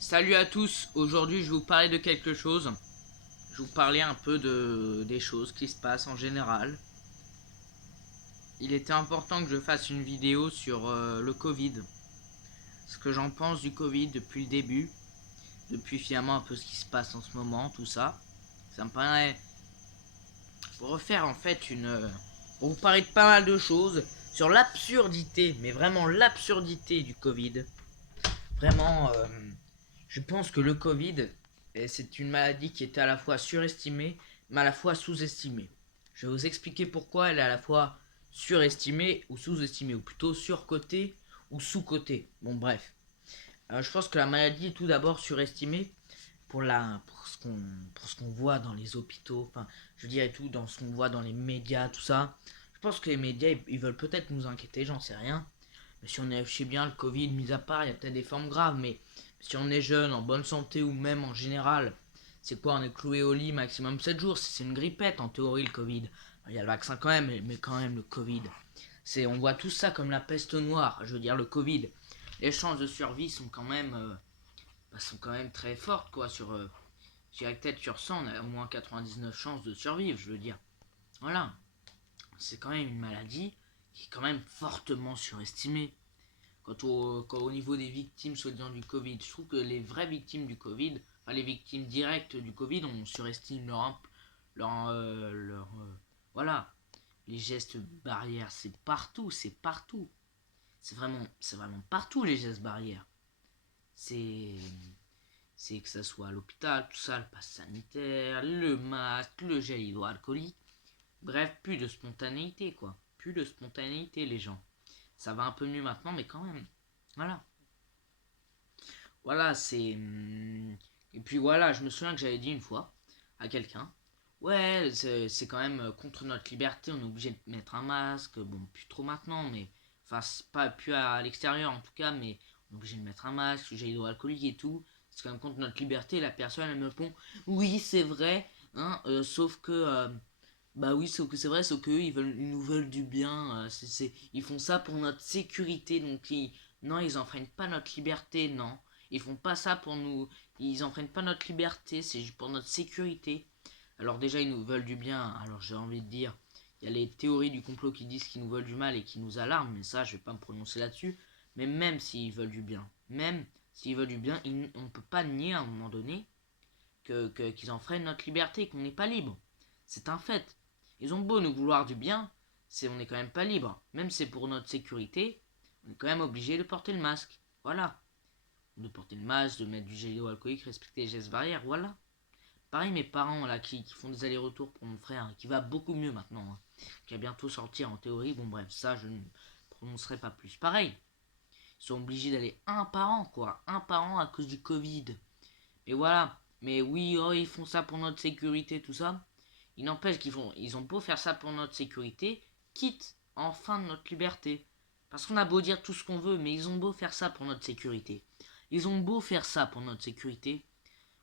Salut à tous, aujourd'hui je vais vous parler de quelque chose. Je vais vous parler un peu des choses qui se passent en général. Il était important que je fasse une vidéo sur le Covid. Ce que j'en pense du Covid depuis le début. Depuis finalement un peu ce qui se passe en ce moment, tout ça. Ça me paraît pour refaire en fait pour vous parler de pas mal de choses. Sur l'absurdité, mais vraiment l'absurdité du Covid. Vraiment, je pense que le Covid, c'est une maladie qui était à la fois surestimée, mais à la fois sous-estimée. Je vais vous expliquer pourquoi elle est à la fois surestimée ou sous-estimée, ou plutôt surcotée ou sous-cotée. Bon, bref. Je pense que la maladie est tout d'abord surestimée pour ce qu'on voit dans les hôpitaux, enfin, je dirais tout, dans ce qu'on voit dans les médias, tout ça. Je pense que les médias, ils veulent peut-être nous inquiéter, j'en sais rien. Mais si on est, je sais bien, le Covid, mis à part, il y a peut-être des formes graves, mais si on est jeune, en bonne santé ou même en général, c'est quoi, on est cloué au lit maximum 7 jours, c'est une grippette en théorie le Covid. Il y a le vaccin quand même, mais quand même le Covid. On voit tout ça comme la peste noire, je veux dire le Covid. Les chances de survie sont quand même très fortes, quoi. Je dirais que peut-être sur 100, on a au moins 99 chances de survivre, je veux dire. Voilà. C'est quand même une maladie qui est quand même fortement surestimée. Quand au niveau des victimes soi-disant du Covid, je trouve que les vraies victimes du Covid, enfin les victimes directes du Covid, on surestime voilà, les gestes barrières, c'est partout, c'est partout, c'est vraiment partout les gestes barrières. C'est, c'est que ça soit à l'hôpital, tout ça, le pass sanitaire, le masque, le gel hydroalcoolique, bref, plus de spontanéité quoi, plus de spontanéité les gens. Ça va un peu mieux maintenant, mais quand même, voilà. Voilà, Et puis voilà, je me souviens que j'avais dit une fois à quelqu'un, ouais, c'est quand même contre notre liberté, on est obligé de mettre un masque, bon, plus trop maintenant, mais, enfin, c'est pas plus à l'extérieur en tout cas, mais on est obligé de mettre un masque, gel hydroalcoolique et tout, c'est quand même contre notre liberté, la personne elle me répond, oui, c'est vrai, hein, bah oui, sauf que c'est vrai, sauf qu'eux, ils nous veulent du bien, ils font ça pour notre sécurité, non, ils enfreignent pas notre liberté, non. Ils font pas ça pour nous, ils enfreignent pas notre liberté, c'est juste pour notre sécurité. Alors déjà, ils nous veulent du bien, alors j'ai envie de dire, il y a les théories du complot qui disent qu'ils nous veulent du mal et qui nous alarment, mais ça, je vais pas me prononcer là-dessus. Mais même s'ils veulent du bien, même s'ils veulent du bien, on peut pas nier à un moment donné qu'ils enfreignent notre liberté, qu'on n'est pas libre. C'est un fait. Ils ont beau nous vouloir du bien, on n'est quand même pas libre. Même si c'est pour notre sécurité, on est quand même obligé de porter le masque. Voilà. De porter le masque, de mettre du gel hydroalcoolique, respecter les gestes barrières, voilà. Pareil mes parents là qui font des allers-retours pour mon frère, qui va beaucoup mieux maintenant, hein, qui va bientôt sortir en théorie, bon bref, ça je ne prononcerai pas plus. Pareil, ils sont obligés d'aller un par an quoi, un par an à cause du Covid. Mais voilà, mais oui, oh, ils font ça pour notre sécurité, tout ça. Il n'empêche ils ont beau faire ça pour notre sécurité, quitte enfin notre liberté. Parce qu'on a beau dire tout ce qu'on veut, mais ils ont beau faire ça pour notre sécurité. Ils ont beau faire ça pour notre sécurité,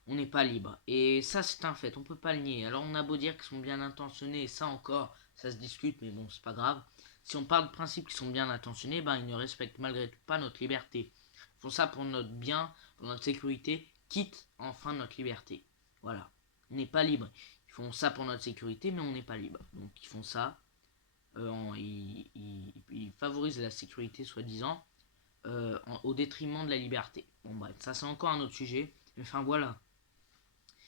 on n'est pas libre. Et ça, c'est un fait, on peut pas le nier. Alors on a beau dire qu'ils sont bien intentionnés, et ça encore, ça se discute, mais bon, c'est pas grave. Si on parle de principe qu'ils sont bien intentionnés, ben ils ne respectent malgré tout pas notre liberté. Ils font ça pour notre bien, pour notre sécurité, quitte enfin notre liberté. Voilà. On n'est pas libre. Ils font ça pour notre sécurité, mais on n'est pas libre. Donc ils font ça, ils favorisent la sécurité, soi-disant, au détriment de la liberté. Bon bref, ça c'est encore un autre sujet. Mais enfin voilà.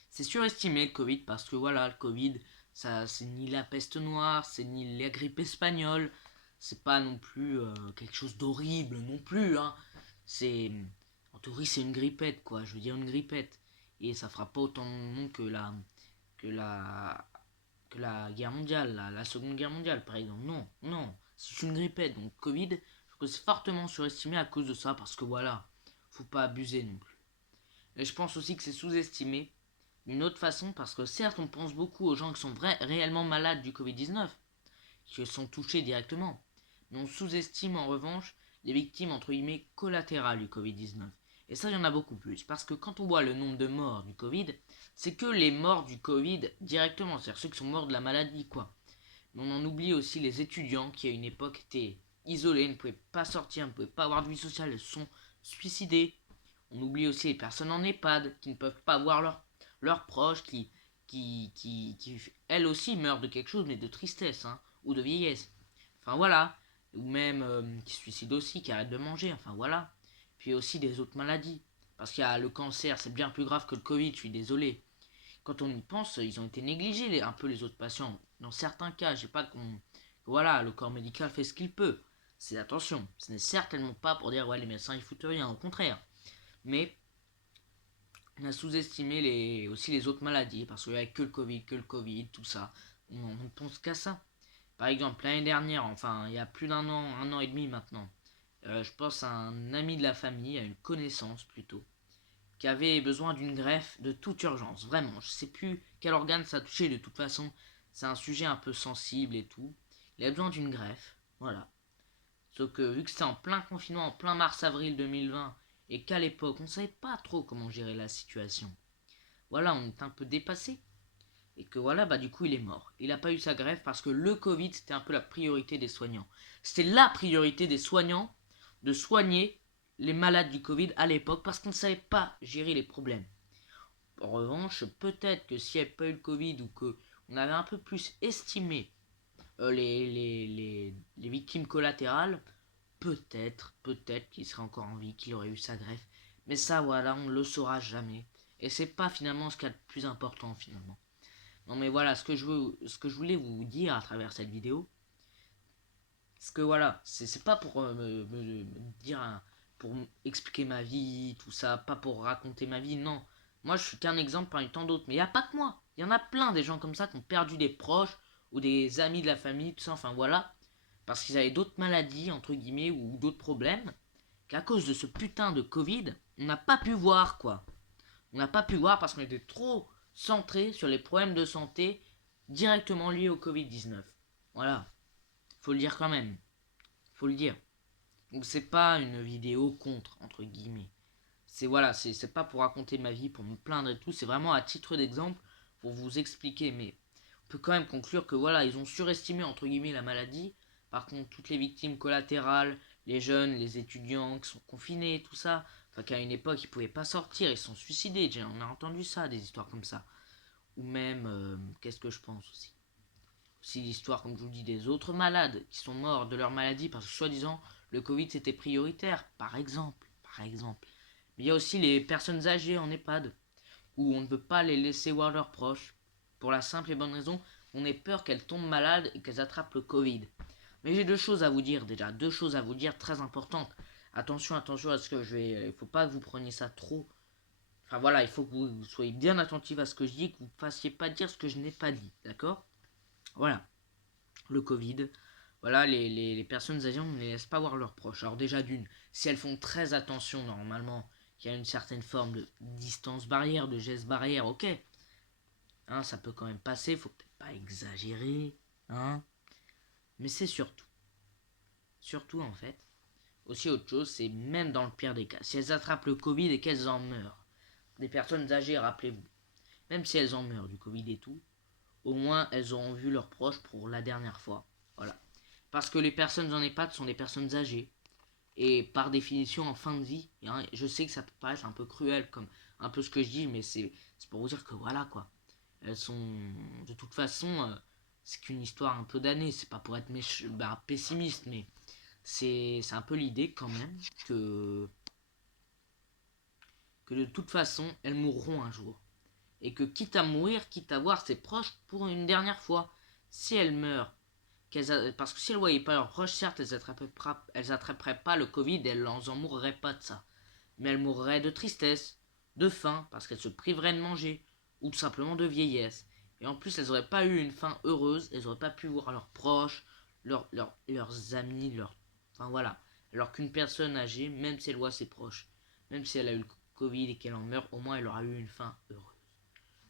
C'est surestimé le Covid parce que voilà, le Covid, ça c'est ni la peste noire, c'est ni la grippe espagnole, c'est pas non plus quelque chose d'horrible non plus, hein. C'est En théorie c'est une grippette quoi, je veux dire une grippette et ça fera pas autant de monde que la que la guerre mondiale, la seconde guerre mondiale par exemple. Non, non, c'est une grippette donc Covid, je trouve que c'est fortement surestimé à cause de ça parce que voilà, faut pas abuser non plus. Et je pense aussi que c'est sous-estimé d'une autre façon parce que certes on pense beaucoup aux gens qui sont réellement malades du Covid-19, qui sont touchés directement, mais on sous-estime en revanche les victimes entre guillemets collatérales du Covid-19. Et ça, il y en a beaucoup plus, parce que quand on voit le nombre de morts du Covid, c'est que les morts du Covid directement, c'est-à-dire ceux qui sont morts de la maladie, quoi. Mais on en oublie aussi les étudiants qui à une époque étaient isolés, ne pouvaient pas sortir, ne pouvaient pas avoir de vie sociale, se sont suicidés. On oublie aussi les personnes en EHPAD qui ne peuvent pas voir leurs proches, qui, elles aussi meurent de quelque chose, mais de tristesse, hein, ou de vieillesse. Enfin voilà. Ou même qui se suicident aussi, qui arrêtent de manger, enfin voilà. Puis aussi des autres maladies. Parce qu'il y a le cancer, c'est bien plus grave que le Covid, je suis désolé. Quand on y pense, ils ont été négligés un peu les autres patients. Dans certains cas, je sais pas qu'on. Voilà, le corps médical fait ce qu'il peut. C'est attention, ce n'est certainement pas pour dire ouais les médecins ils foutent rien, au contraire. Mais on a sous-estimé aussi les autres maladies, parce qu'il n'y avait que le Covid, tout ça. On ne pense qu'à ça. Par exemple, l'année dernière, enfin il y a plus un an et demi maintenant, je pense à un ami de la famille, à une connaissance plutôt, qui avait besoin d'une greffe de toute urgence, vraiment. Je sais plus quel organe ça touchait de toute façon. C'est un sujet un peu sensible et tout. Il a besoin d'une greffe, voilà. Sauf que vu que c'était en plein confinement, en plein mars-avril 2020, et qu'à l'époque on ne savait pas trop comment gérer la situation, voilà, on est un peu dépassé. Et que voilà, bah du coup il est mort. Il n'a pas eu sa greffe parce que le Covid c'était un peu la priorité des soignants. C'était la priorité des soignants de soigner les malades du Covid à l'époque parce qu'on ne savait pas gérer les problèmes. En revanche, peut-être que s'il n'y avait pas eu le Covid ou qu'on avait un peu plus estimé les victimes collatérales, peut-être qu'il serait encore en vie, qu'il aurait eu sa greffe. Mais ça, voilà, on ne le saura jamais. Et c'est pas finalement ce qu'il y a de plus important finalement. Non mais voilà, ce que je voulais vous dire à travers cette vidéo, c'est que voilà, c'est pas pour me dire, pour expliquer ma vie, tout ça, pas pour raconter ma vie, non. Moi je suis qu'un exemple parmi tant d'autres, mais il n'y a pas que moi. Il y en a plein des gens comme ça qui ont perdu des proches ou des amis de la famille, tout ça, enfin voilà. Parce qu'ils avaient d'autres maladies, entre guillemets, ou d'autres problèmes, qu'à cause de ce putain de Covid, on n'a pas pu voir quoi. On n'a pas pu voir parce qu'on était trop centré sur les problèmes de santé directement liés au Covid-19. Voilà, faut le dire quand même, faut le dire. Donc c'est pas une vidéo contre, entre guillemets. C'est voilà, c'est pas pour raconter ma vie, pour me plaindre et tout, c'est vraiment à titre d'exemple pour vous expliquer. Mais on peut quand même conclure que voilà, ils ont surestimé entre guillemets la maladie. Par contre, toutes les victimes collatérales, les jeunes, les étudiants qui sont confinés, tout ça, enfin qu'à une époque ils pouvaient pas sortir, ils se sont suicidés. On a entendu ça, des histoires comme ça. Ou même, qu'est-ce que je pense aussi, aussi l'histoire, comme je vous dis, des autres malades qui sont morts de leur maladie parce que soi-disant le Covid c'était prioritaire, par exemple, par exemple. Mais il y a aussi les personnes âgées en EHPAD où on ne veut pas les laisser voir leurs proches pour la simple et bonne raison qu'on ait peur qu'elles tombent malades et qu'elles attrapent le Covid. Mais j'ai deux choses à vous dire déjà, deux choses à vous dire très importantes. Attention, attention à ce que je vais, il faut pas que vous preniez ça trop. Enfin voilà, il faut que vous soyez bien attentif à ce que je dis, que vous ne fassiez pas dire ce que je n'ai pas dit, d'accord? Voilà, le Covid. Voilà, les personnes âgées, on ne les laisse pas voir leurs proches. Alors déjà d'une, si elles font très attention normalement, qu'il y a une certaine forme de distance barrière, de geste barrière, ok. Hein, ça peut quand même passer, faut peut-être pas exagérer. Hein. Mais c'est surtout en fait, aussi autre chose, c'est même dans le pire des cas, si elles attrapent le Covid et qu'elles en meurent, des personnes âgées, rappelez-vous, même si elles en meurent du Covid et tout, au moins elles auront vu leurs proches pour la dernière fois. Voilà. Parce que les personnes en EHPAD sont des personnes âgées. Et par définition, en fin de vie, hein, je sais que ça peut paraître un peu cruel, comme un peu ce que je dis, mais c'est pour vous dire que voilà quoi. Elles sont. De toute façon, c'est qu'une histoire un peu d'année. C'est pas pour être pessimiste, mais c'est un peu l'idée quand même que de toute façon, elles mourront un jour. Et que quitte à mourir, quitte à voir ses proches pour une dernière fois, si elles meurent, parce que si elles ne voyaient pas leurs proches, certes, elles attraperaient pas le Covid et elles n'en mourraient pas de ça. Mais elles mourraient de tristesse, de faim, parce qu'elles se priveraient de manger, ou tout simplement de vieillesse. Et en plus, elles n'auraient pas eu une fin heureuse, elles n'auraient pas pu voir leurs proches, leurs amis, enfin voilà. Alors qu'une personne âgée, même si elle voit ses proches, même si elle a eu le Covid et qu'elle en meurt, au moins elle aura eu une fin heureuse.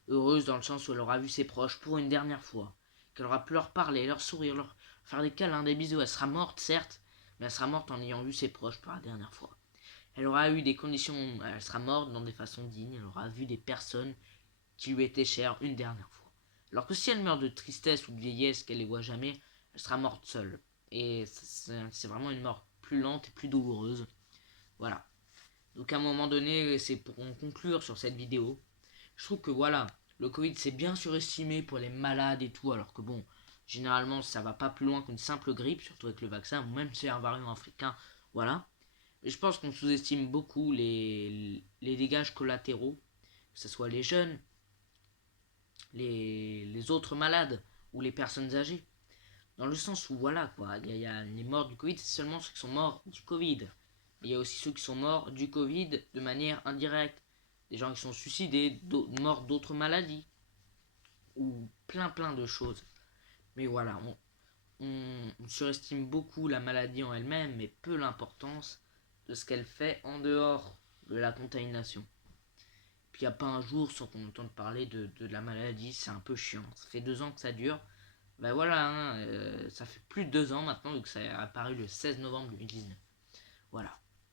Heureuse dans le sens où elle aura vu ses proches pour une dernière fois, qu'elle aura pu leur parler, leur sourire, leur faire des câlins, des bisous. Elle sera morte, certes, mais elle sera morte en ayant vu ses proches pour la dernière fois. Elle aura eu des conditions, elle sera morte dans des façons dignes, elle aura vu des personnes qui lui étaient chères une dernière fois. Alors que si elle meurt de tristesse ou de vieillesse, qu'elle les voit jamais, elle sera morte seule. Et c'est vraiment une mort plus lente et plus douloureuse. Voilà. Donc à un moment donné, c'est pour en conclure sur cette vidéo. Je trouve que voilà, le Covid c'est bien surestimé pour les malades et tout, alors que bon, généralement ça va pas plus loin qu'une simple grippe, surtout avec le vaccin, ou même si c'est un variant africain, voilà. Mais je pense qu'on sous-estime beaucoup les dégâts collatéraux, que ce soit les jeunes, les autres malades ou les personnes âgées. Dans le sens où voilà quoi, il y a les morts du Covid, c'est seulement ceux qui sont morts du Covid. Mais il y a aussi ceux qui sont morts du Covid de manière indirecte. Des gens qui sont suicidés, morts d'autres maladies. Ou plein de choses. Mais voilà, on surestime beaucoup la maladie en elle-même, mais peu l'importance de ce qu'elle fait en dehors de la contamination. Puis il n'y a pas un jour sans qu'on entende parler de la maladie, c'est un peu chiant. Ça fait 2 ans que ça dure. Ben voilà, hein, ça fait plus de 2 ans maintenant, vu que ça a apparu le 16 novembre 2019. Voilà.